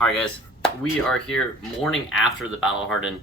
Alright guys, we are here morning after the Battle-Hardened,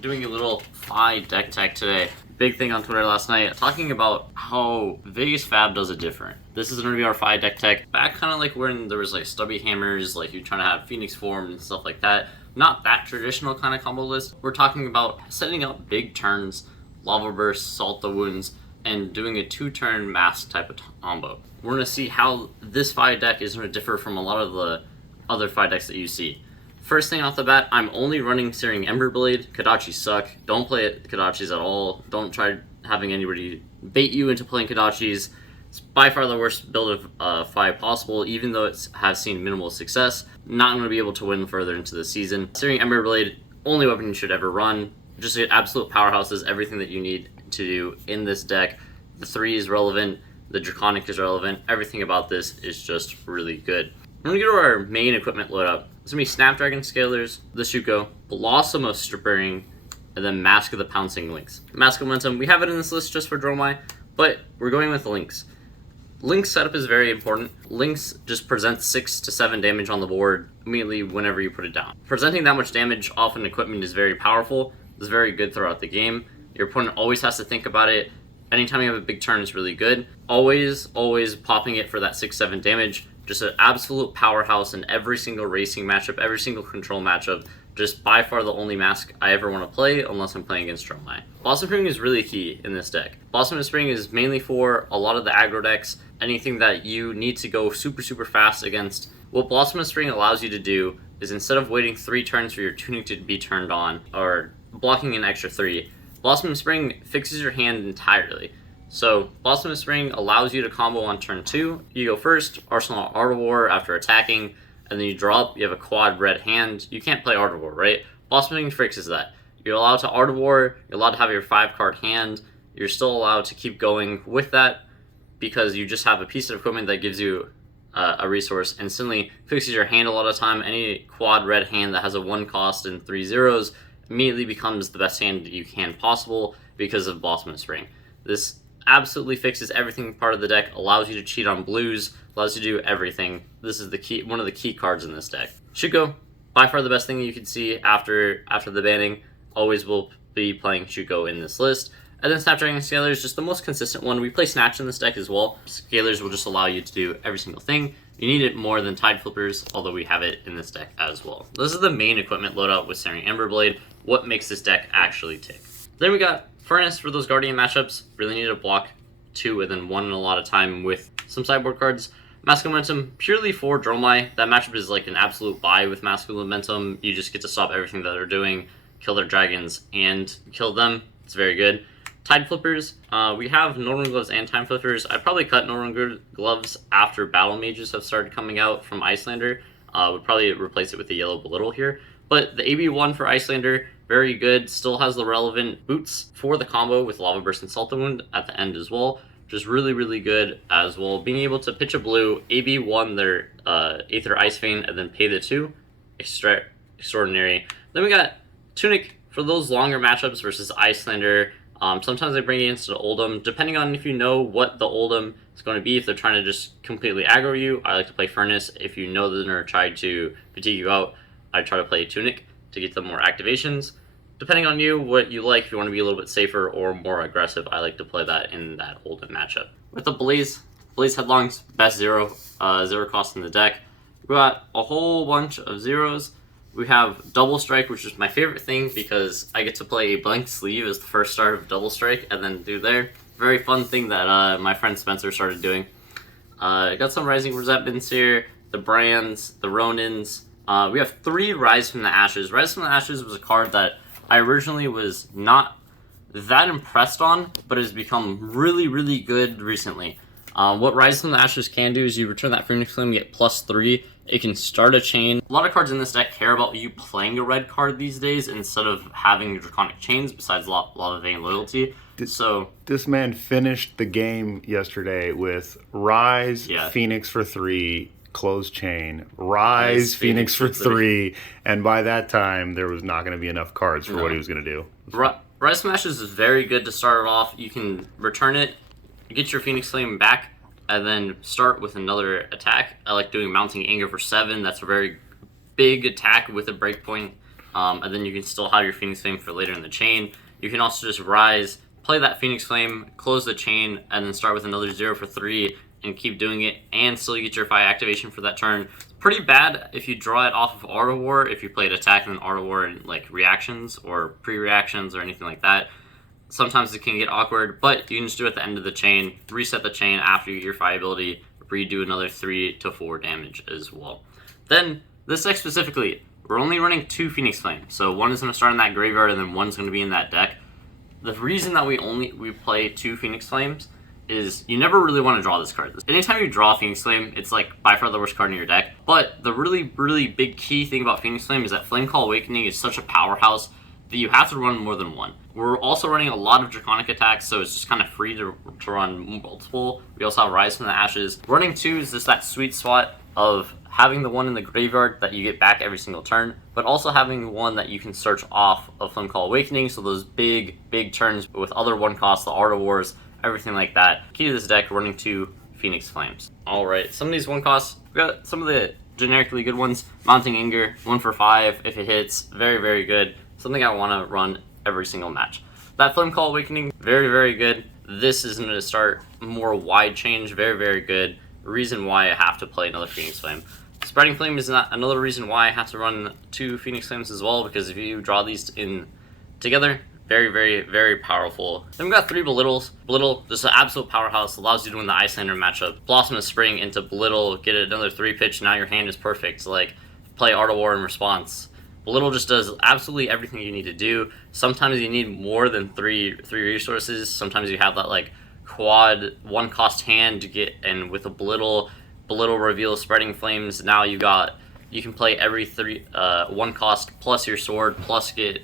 doing a little Fi deck tech today. Big thing on Twitter last night, talking about how Vegas Fab does it different. This is going to be our Fi deck tech, back kind of like when there was like stubby hammers, like you're trying to have Phoenix form and stuff like that. Not that traditional kind of combo list. We're talking about setting up big turns, Lava Burst, Salt the Wounds, and doing a 2-turn mask type of combo. We're going to see how this Fi deck is going to differ from a lot of the other Fi decks that you see. First thing off the bat, I'm only running Searing Emberblade. Kodachis suck. Don't play Kodachis at all. Don't try having anybody bait you into playing Kodachis. It's by far the worst build of Fi possible, even though it has seen minimal success. Not going to be able to win further into the season. Searing Emberblade, only weapon you should ever run. Just an absolute powerhouse is everything that you need to do in this deck. The 3 is relevant. The Draconic is relevant. Everything about this is just really good. We're going to go to our main equipment loadout. It's going to be Snapdragon Scalers, the Shuko, Blossom of Stripping, and then Mask of the Pouncing Lynx. Mask of Momentum, we have it in this list just for Dromai, but we're going with Lynx. Lynx setup is very important. Lynx just presents 6 to 7 damage on the board immediately whenever you put it down. Presenting that much damage off an equipment is very powerful. It's very good throughout the game. Your opponent always has to think about it. Anytime you have a big turn is really good. Always popping it for that 6-7 damage. Just an absolute powerhouse in every single racing matchup, every single control matchup. Just by far the only mask I ever want to play unless I'm playing against Dromai. Blossom Spring is really key in this deck. Blossom Spring is mainly for a lot of the aggro decks, anything that you need to go super fast against. What Blossom Spring allows you to do is instead of waiting 3 turns for your Tunic to be turned on, or blocking an extra 3, Blossom Spring fixes your hand entirely. So, Blossom of Spring allows you to combo on turn 2. You go first, Arsenal Art of War after attacking, and then you draw up, you have a quad red hand. You can't play Art of War, right? Blossom of Spring fixes that. You're allowed to Art of War, you're allowed to have your 5-card hand, you're still allowed to keep going with that, because you just have a piece of equipment that gives you a resource, instantly fixes your hand a lot of time. Any quad red hand that has a 1 cost and 3 zeros immediately becomes the best hand that you can possible because of Blossom of Spring. This absolutely fixes everything part of the deck, allows you to cheat on blues, allows you to do everything. This is the key, one of the key cards in this deck. Shuko, by far the best thing you can see after the banning. Always will be playing Shuko in this list. And then Snapdragon Scaler is just the most consistent one. We play Snatch in this deck as well. Scalers will just allow you to do every single thing. You need it more than Tide Flippers, although we have it in this deck as well. This is the main equipment loadout with Searing Emberblade, what makes this deck actually tick. Then we got Furnace for those Guardian matchups. Really need to block 2 and then 1 in a lot of time with some sideboard cards. Mask of Momentum, purely for Dromai. That matchup is like an absolute buy with Mask of Momentum. You just get to stop everything that they're doing, kill their dragons, and kill them. It's very good. Tide Flippers, we have Northern Gloves and Time Flippers. I'd probably cut Northern Gloves after Battle Mages have started coming out from Icelander. Would probably replace it with the Yellow Belittle here. But the AB1 for Icelander, very good. Still has the relevant boots for the combo with Lava Burst and Salt the Wound at the end as well. Just really good as well. Being able to pitch a blue, AB1 their Aether Ice Vein, and then pay the 2. Extraordinary. Then we got Tunic for those longer matchups versus Icelander. Sometimes they bring it against an Oldhim. Depending on if you know what the Oldhim is going to be, if they're trying to just completely aggro you, I like to play Furnace. If you know that they're trying to fatigue you out, I try to play Tunic to get them more activations. Depending on you, what you like, if you want to be a little bit safer or more aggressive, I like to play that in that Oldhim matchup. With the Blaze Headlong's best zero cost in the deck. We got a whole bunch of zeros. We have Double Strike, which is my favorite thing because I get to play a blank sleeve as the first start of Double Strike and then do there. Very fun thing that my friend Spencer started doing. Got some Rising Resentments here, the Brands, the Ronins. We have 3 Rise from the Ashes. Rise from the Ashes was a card that I originally was not that impressed on, but has become really good recently. What Rise from the Ashes can do is you return that Phoenix Flame, get +3. It can start a chain. A lot of cards in this deck care about you playing a red card these days instead of having Draconic Chains, besides a lot of Vain Loyalty. This man finished the game yesterday with Rise, Phoenix for 3, Close Chain, Rise, Phoenix for 3, and by that time there was not going to be enough cards for what he was going to do. Rise Smashes is very good to start it off. You can return it, get your Phoenix Flame back, and then start with another attack. I like doing Mounting Anger for 7. That's a very big attack with a breakpoint, and then you can still have your Phoenix Flame for later in the chain. You can also just Rise, play that Phoenix Flame, close the chain, and then start with another 0 for 3 and keep doing it, and still get your Fire activation for that turn. Pretty bad if you draw it off of Art of War, if you played attack and then Art of War and like reactions or pre-reactions or anything like that. Sometimes it can get awkward, but you can just do it at the end of the chain, reset the chain after you get your Fire ability, redo another 3 to 4 damage as well. Then, this deck specifically, we're only running 2 Phoenix Flame, so one is going to start in that graveyard and then one's going to be in that deck. The reason that we play 2 Phoenix Flames is you never really want to draw this card. Anytime you draw Phoenix Flame, it's like by far the worst card in your deck. But the really, really big key thing about Phoenix Flame is that Flamecall Awakening is such a powerhouse that you have to run more than one. We're also running a lot of Draconic attacks, so it's just kind of free to run multiple. We also have Rise from the Ashes. Running 2 is just that sweet spot of having the one in the graveyard that you get back every single turn, but also having one that you can search off of Flamecall Awakening, so those big, big turns with other 1 costs, the Art of Wars, everything like that. Key to this deck, running 2 Phoenix Flames. Alright, some of these 1 costs, we've got some of the generically good ones. Mounting Anger, 1 for 5, if it hits, very, very good. Something I want to run every single match. That Flamecall Awakening, very, very good. This is going to start more wide change, very, very good. Reason why I have to play another Phoenix Flame. Spreading Flame is not another reason why I have to run 2 Phoenix Flames as well, because if you draw these in together, very, very, very powerful. Then we've got 3 Belittles. Belittle, just an absolute powerhouse, allows you to win the Icelander matchup. Blossom of Spring into Belittle, get another 3 pitch, now your hand is perfect. Like, play Art of War in response. Belittle just does absolutely everything you need to do. Sometimes you need more than three resources. Sometimes you have that like quad 1 cost hand to get, and with a Belittle reveal Spreading Flames, now you can play every 1 cost plus your sword plus get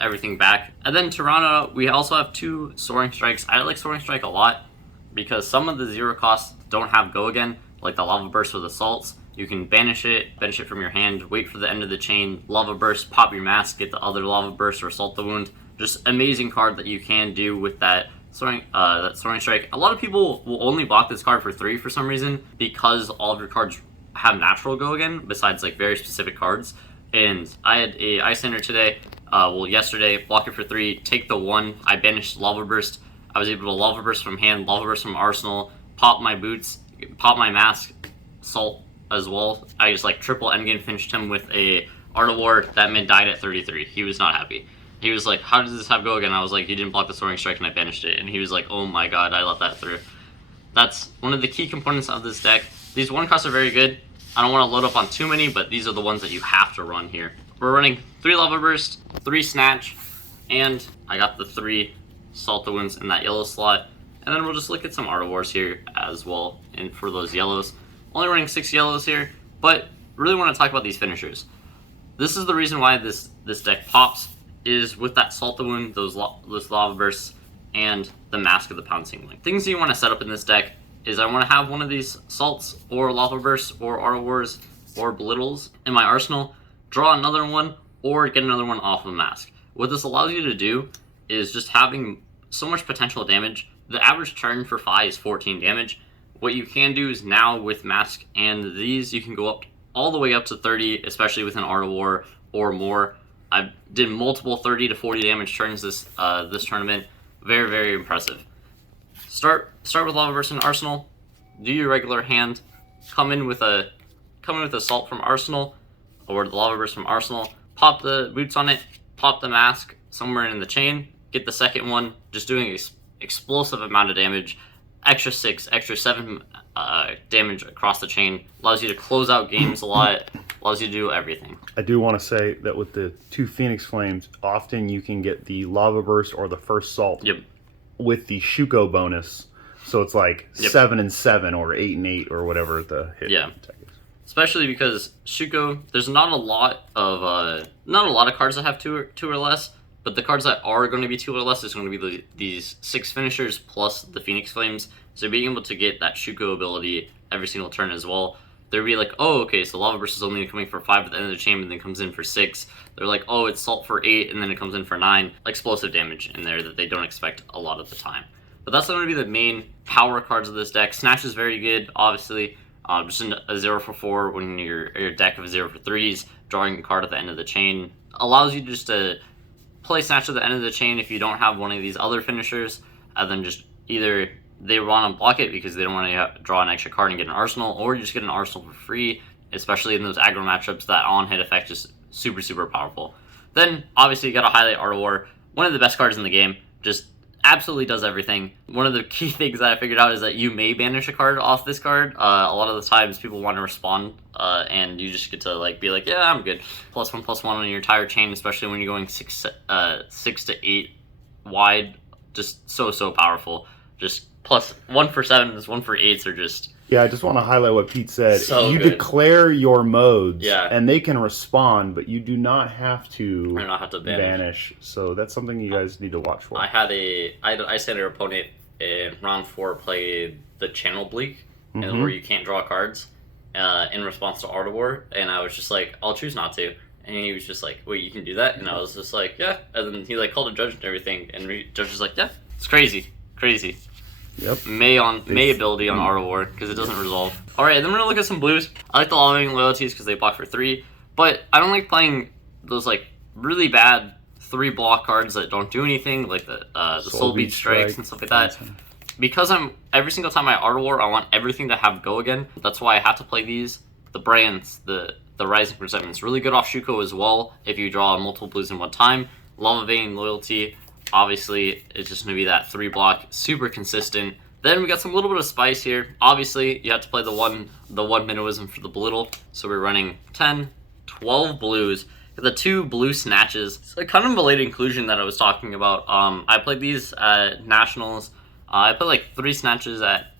everything back. And then Tirana, we also have 2 Soaring Strikes. I like Soaring Strike a lot because some of the 0 costs don't have go again, like the Lava Burst with Assaults. You can banish it from your hand, wait for the end of the chain, Lava Burst, pop your mask, get the other Lava Burst or Assault the Wound. Just amazing card that you can do with that Soaring Strike. A lot of people will only block this card for 3 for some reason, because all of your cards have natural go again, besides like very specific cards. And I had a Icelander today, yesterday, block it for 3, take the 1, I banished Lava Burst. I was able to Lava Burst from hand, Lava Burst from arsenal, pop my boots, pop my mask, Salt as well. I just like triple endgame finished him with a Art of War. That man died at 33. He was not happy. He was like, how does this have go again? I was like, you didn't block the Soaring Strike and I banished it. And he was like, oh my god, I let that through. That's one of the key components of this deck. These 1 costs are very good. I don't want to load up on too many, but these are the ones that you have to run here. We're running 3 Lava Burst, 3 Snatch, and I got the 3 Salt the Winds in that yellow slot. And then we'll just look at some Art of Wars here as well, and for those yellows. Only running 6 yellows here, but really want to talk about these finishers. This is the reason why this deck pops, is with that Salt the Wound, those Lava Bursts, and the Mask of the Pouncing Wing. Things you want to set up in this deck is I want to have one of these Salts, or Lava Bursts, or Art of Wars, or Belittles in my arsenal, draw another one, or get another one off of Mask. What this allows you to do is just having so much potential damage. The average turn for Fi is 14 damage. What you can do is now with Mask and these, you can go up all the way up to 30, especially with an Art of War or more. I did multiple 30 to 40 damage turns this tournament. Very, very impressive. Start with Lava Burst in Arsenal. Do your regular hand. Come in with a Salt from Arsenal, or the Lava Burst from Arsenal. Pop the boots on it. Pop the Mask somewhere in the chain. Get the second one. Just doing explosive amount of damage. Extra 6, extra 7 damage across the chain. Allows you to close out games a lot. Allows you to do everything. I do want to say that with the 2 Phoenix Flames, often you can get the Lava Burst or the first Salt with the Shuko bonus. So it's like 7 and 7 or 8 and 8 or whatever the hit tech is. Especially because Shuko, there's not a lot of cards that have 2 or less. But the cards that are going to be 2 or less is going to be these 6 finishers plus the Phoenix Flames. So being able to get that Shuko ability every single turn as well, they'll be like, oh, okay, so Lava Burst is only coming for 5 at the end of the chain and then comes in for 6. They're like, oh, it's Salt for 8 and then it comes in for 9. Explosive damage in there that they don't expect a lot of the time. But that's going to be the main power cards of this deck. Snatch is very good, obviously. Just a 0 for 4 when your deck of 0 for 3s, drawing a card at the end of the chain allows you just to play Snatch at the end of the chain if you don't have one of these other finishers, and then just either they want to block it because they don't want to draw an extra card and get an arsenal, or you just get an arsenal for free, especially in those aggro matchups. That on-hit effect is super, super powerful. Then, obviously, you got to highlight Art of War, one of the best cards in the game, just absolutely does everything. One of the key things that I figured out is that you may banish a card off this card. A lot of the times people want to respond, and you just get to like be like, yeah, I'm good. +1/+1 on your entire chain, especially when you're going 6 to 8 wide. Just so powerful. Just +1 for 7s, 1 for 8s are just... Yeah, I just want to highlight what Pete said. So you good. declare your modes, Yeah. and they can respond, but you do not have to, banish. So that's something you guys need to watch for. I said our opponent in round 4 played the Channel Bleak, and where you can't draw cards in response to Art of War, and I was just like, I'll choose not to. And he was just like, wait, you can do that? And I was just like, yeah. And then he like called a judge and everything, and the judge was like, yeah, it's crazy. Yep. May ability on Art of War because it doesn't resolve. Alright, then we're gonna look at some blues. I like the Loving Loyalties because they block for 3, but I don't like playing those like really bad 3 block cards that don't do anything, like the Soul Beat Strikes and stuff like that. Because every single time I Art of War, I want everything to have go again. That's why I have to play these. The brands, the Rising Presentment is really good off Shuko as well if you draw multiple blues in one time. Lava Vein Loyalty, obviously, it's just going to be that 3 block, super consistent. Then we got some little bit of spice here. Obviously, you have to play the one Minnowism for the belittle. So we're running 10, 12 blues. The 2 blue snatches. It's like kind of a late inclusion that I was talking about. I played these at Nationals. I played like 3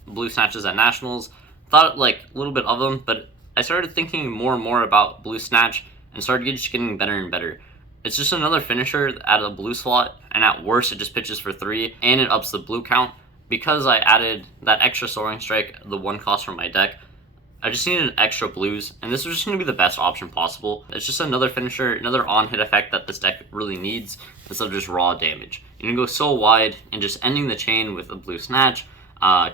blue snatches at Nationals. Thought like a little bit of them, but I started thinking more and more about blue snatch and started just getting better and better. It's just another finisher at a blue slot, and at worst it just pitches for 3, and it ups the blue count. Because I added that extra Soaring Strike, the 1 cost from my deck, I just needed extra blues, and this was just going to be the best option possible. It's just another finisher, another on-hit effect that this deck really needs, instead of just raw damage. You can go so wide, and just ending the chain with a blue snatch,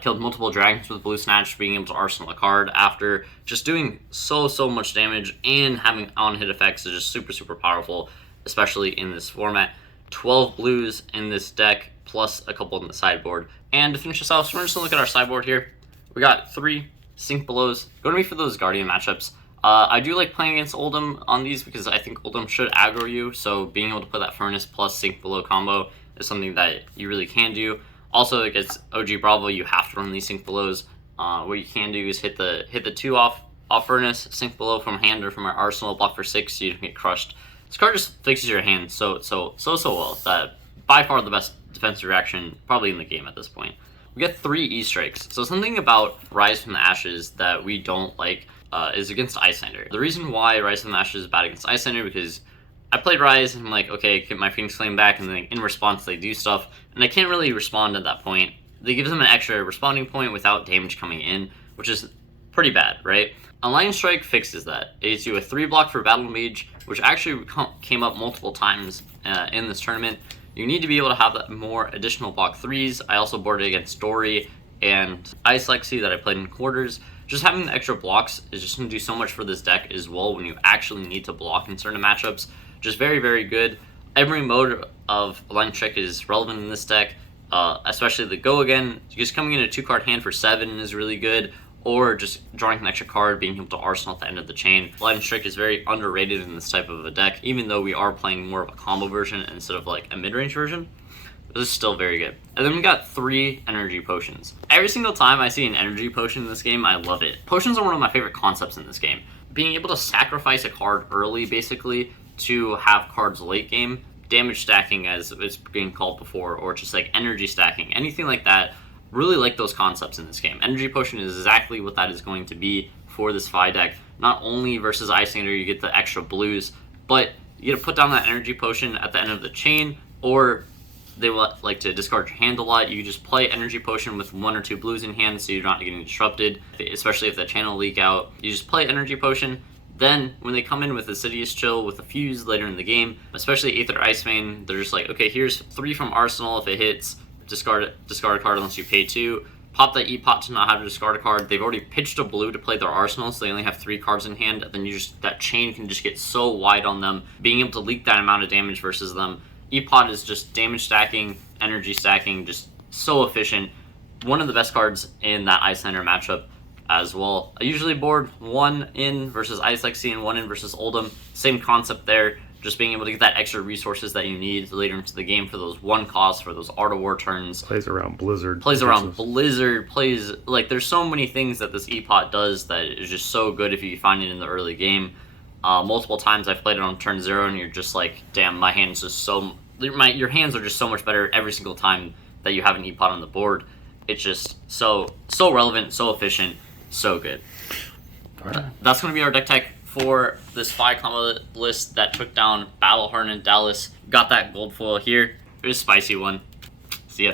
killed multiple dragons with blue snatch, being able to arsenal a card after, just doing so much damage, and having on-hit effects is just super powerful, especially in this format. 12 blues in this deck, plus a couple in the sideboard. And to finish this off, so we're just going to look at our sideboard here. We got 3 Sink Belows. Going to be for those Guardian matchups. I do like playing against Oldhim on these because I think Oldhim should aggro you, so being able to put that Furnace plus Sink Below combo is something that you really can do. Also, against OG Bravo, you have to run these Sink Belows. What you can do is hit the 2 off Furnace, Sink Below from hand or from our arsenal, block for 6 so you don't get crushed. This card just fixes your hand so well. That by far the best defensive reaction probably in the game at this point. We get 3 E-Strikes. So something about Rise from the Ashes that we don't like is against Iyslander. The reason why Rise from the Ashes is bad against Iyslander because I played Rise and I'm like, okay, get my Phoenix Flame back, and then in response they do stuff, and I can't really respond at that point. They give them an extra responding point without damage coming in, which is pretty bad, right? Align Strike fixes that. It gives you a 3 block for Battle Mage, which actually came up multiple times in this tournament. You need to be able to have more additional block 3s. I also boarded against Dory and Ice Lexi that I played in quarters. Just having the extra blocks is just going to do so much for this deck as well when you actually need to block in certain matchups. Just very good. Every mode of Align Strike is relevant in this deck, especially the Go Again. Just coming in a 2-card hand for 7 is really good, or just drawing an extra card, being able to arsenal at the end of the chain. Align Strike is very underrated in this type of a deck, even though we are playing more of a combo version instead of like a mid-range version. This is still very good. And then we got 3 energy potions. Every single time I see an energy potion in this game, I love it. Potions are one of my favorite concepts in this game. Being able to sacrifice a card early, basically, to have cards late game, damage stacking as it's being called before, or just like energy stacking, anything like that. Really like those concepts in this game. Energy Potion is exactly what that is going to be for this Fi deck. Not only versus Iyslander, you get the extra blues, but you get to put down that Energy Potion at the end of the chain, or they like to discard your hand a lot. You just play Energy Potion with 1 or 2 blues in hand so you're not getting disrupted, especially if the channel leak out. You just play Energy Potion. Then, when they come in with Assiduous Chill with a Fuse later in the game, especially Aether Ice Vein, they're just like, okay, here's 3 from Arsenal if it hits. Discard a card unless you pay 2. pop that E-Pot to not have to discard a card. They've already pitched a blue to play their arsenal, so they only have 3 cards in hand. And then that chain can just get so wide on them. Being able to leak that amount of damage versus them. E-Pot is just damage stacking, energy stacking, just so efficient. One of the best cards in that Ice Lander matchup as well. I usually board 1 in versus Ice Lexi and 1 in versus Oldhim. Same concept there. Just being able to get that extra resources that you need later into the game for those 1 cost, for those Art of War turns. Plays around Blizzard. Like, there's so many things that this E-Pot does that is just so good if you find it in the early game. Multiple times I've played it on turn 0 and you're just like, damn, my hand's just so... your hands are just so much better every single time that you have an E-Pot on the board. It's just so relevant, so efficient, so good. Right. That's going to be our deck tech for this 5 combo list that took down Battle-Hardened Dallas. Got that gold foil here. It was a spicy one. See ya.